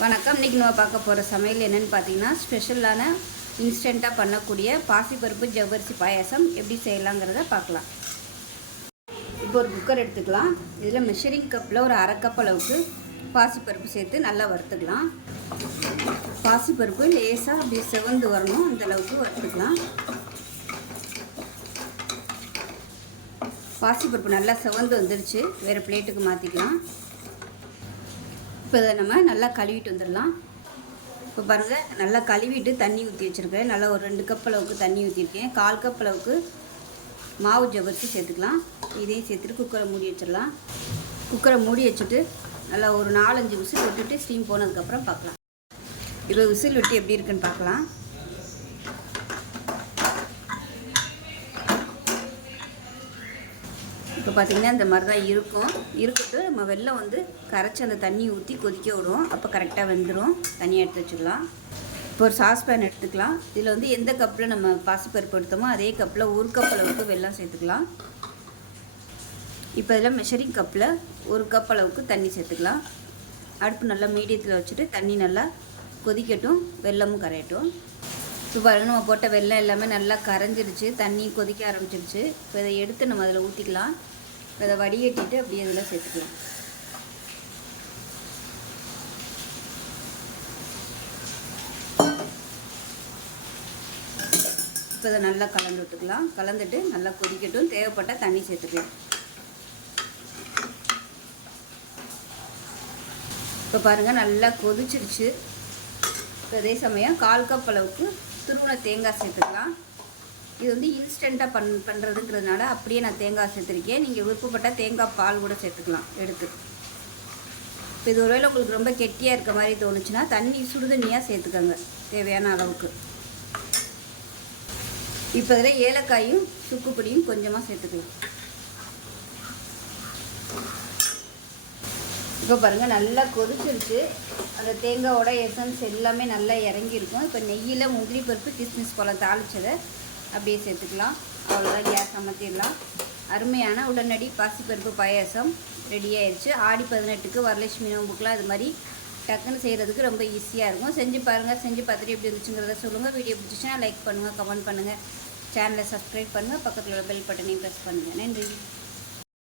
வணக்கம். இன்றைக்கி நம்ம பார்க்க போகிற சமையல் என்னென்னு பார்த்தீங்கன்னா, ஸ்பெஷலான இன்ஸ்டண்ட்டாக பண்ணக்கூடிய பாசிப்பருப்பு ஜவ்வரிசி பாயாசம் எப்படி செய்யலாங்கிறத பார்க்கலாம். இப்போ ஒரு குக்கர் எடுத்துக்கலாம். இதில் மெஷரிங் கப்பில் ஒரு அரை கப் அளவுக்கு பாசிப்பருப்பு சேர்த்து நல்லா வறுத்துக்கலாம். பாசிப்பருப்பு லேசாக அப்படியே செவந்து வரணும், அந்தளவுக்கு வறுத்துக்கலாம். பாசிப்பருப்பு நல்லா செவந்து வந்துருச்சு, வேறு பிளேட்டுக்கு மாற்றிக்கலாம். இப்போ இதை நம்ம நல்லா கழுவிட்டு வந்துடலாம். இப்போ பாருங்கள், நல்லா கழுவிட்டு தண்ணி ஊற்றி வச்சுருக்கேன். நல்லா ஒரு 2 கப் அளவுக்கு தண்ணி ஊற்றிருக்கேன். 1/4 கப் அளவுக்கு மாவு ஜவ்வரிசி சேர்த்துக்கலாம். இதையும் சேர்த்துட்டு குக்கரை மூடி வச்சிடலாம். குக்கரை மூடி வச்சுட்டு நல்லா ஒரு 4-5 விசில் விட்டுட்டு ஸ்டீம் போனதுக்கப்புறம் பார்க்கலாம். இப்போ விசில் விட்டு எப்படி இருக்குன்னு பார்க்கலாம். இப்போ பார்த்திங்கன்னா இந்த மாதிரி தான் இருக்கட்டும். நம்ம வெல்லம் கரைச்சி அந்த தண்ணி ஊற்றி கொதிக்க விடுவோம். அப்போ கரெக்டாக வெந்துடும். தண்ணியை எடுத்து வச்சுக்கலாம். இப்போ ஒரு சாஸ்பேன் எடுத்துக்கலாம். இதில் எந்த கப்பில் நம்ம பாசிப்பருப்பு எடுத்தோமோ அதே கப்பில் 1 கப் அளவுக்கு வெல்லம் சேர்த்துக்கலாம். இப்போ இதில் மெஷரிங் கப்பில் 1 கப் அளவுக்கு தண்ணி சேர்த்துக்கலாம். அடுப்பு நல்லா மீடியத்தில் வச்சுட்டு தண்ணி நல்லா கொதிக்கட்டும், வெல்லமும் கரையட்டும். இப்போ பாருங்கள், நம்ம போட்ட வெல்லம் எல்லாமே நல்லா கரைஞ்சிருச்சு, தண்ணி கொதிக்க ஆரம்பிச்சிருச்சு. இப்போ இதை எடுத்து நம்ம அதில் ஊற்றிக்கலாம். இப்போ இதை வடிகட்டிட்டு அப்படியே இதில் சேர்த்துக்கலாம். இப்போ இதை நல்லா கலந்து விட்டுக்கலாம். கலந்துட்டு நல்லா கொதிக்கட்டும், தேவைப்பட்டால் தண்ணி சேர்த்துக்கலாம். இப்போ பாருங்கள், நல்லா கொதிச்சிருச்சு. இப்போ அதே சமயம் 1/4 கப் அளவுக்கு துருவன தேங்காய் சேர்த்துக்கலாம். இது இன்ஸ்டண்ட்டாக பண்ணுறதுங்கிறதுனால அப்படியே நான் தேங்காய் சேர்த்துருக்கேன். நீங்கள் விருப்பப்பட்டால் தேங்காய் பால் கூட சேர்த்துக்கலாம் எடுத்து. இப்போ இது ஒருவேளை உங்களுக்கு ரொம்ப கெட்டியாக இருக்க மாதிரி தோணுச்சுன்னா தண்ணி சுடுதண்ணியாக சேர்த்துக்கோங்க தேவையான அளவுக்கு. இப்போ இதில் ஏலக்காயும் சுக்கு பொடியும் கொஞ்சமாக சேர்த்துக்கலாம். இப்போ பாருங்கள், நல்லா கொதிச்சிருச்சு. அந்த தேங்காயோட எசன்ஸ் எல்லாமே நல்லா இறங்கியிருக்கும். இப்போ நெய்யில் முந்திரி பருப்பு கிஸ்மிஸ் போல் தாளிச்சதை அப்படியே சேர்த்துக்கலாம். அவ்வளோதான், கேஸ் அமர்த்திடலாம். அருமையான உடனடி பாசிப்பருப்பு பாயாசம் ரெடி ஆயிடுச்சு. ஆடி 18க்கு வரலட்சுமி நோம்புக்கெலாம் இது மாதிரி டக்குன்னு செய்கிறதுக்கு ரொம்ப ஈஸியாக இருக்கும். செஞ்சு பாருங்கள். செஞ்சு பார்த்துட்டு எப்படி இருந்துச்சுங்கிறத சொல்லுங்கள். வீடியோ பிடிச்சிச்சுன்னா லைக் பண்ணுங்கள், கமெண்ட் பண்ணுங்கள், சேனலை சப்ஸ்கிரைப் பண்ணுங்கள், பக்கத்தில் உள்ள பெல் பட்டனையும் ப்ரெஸ் பண்ணுங்கள். நன்றி.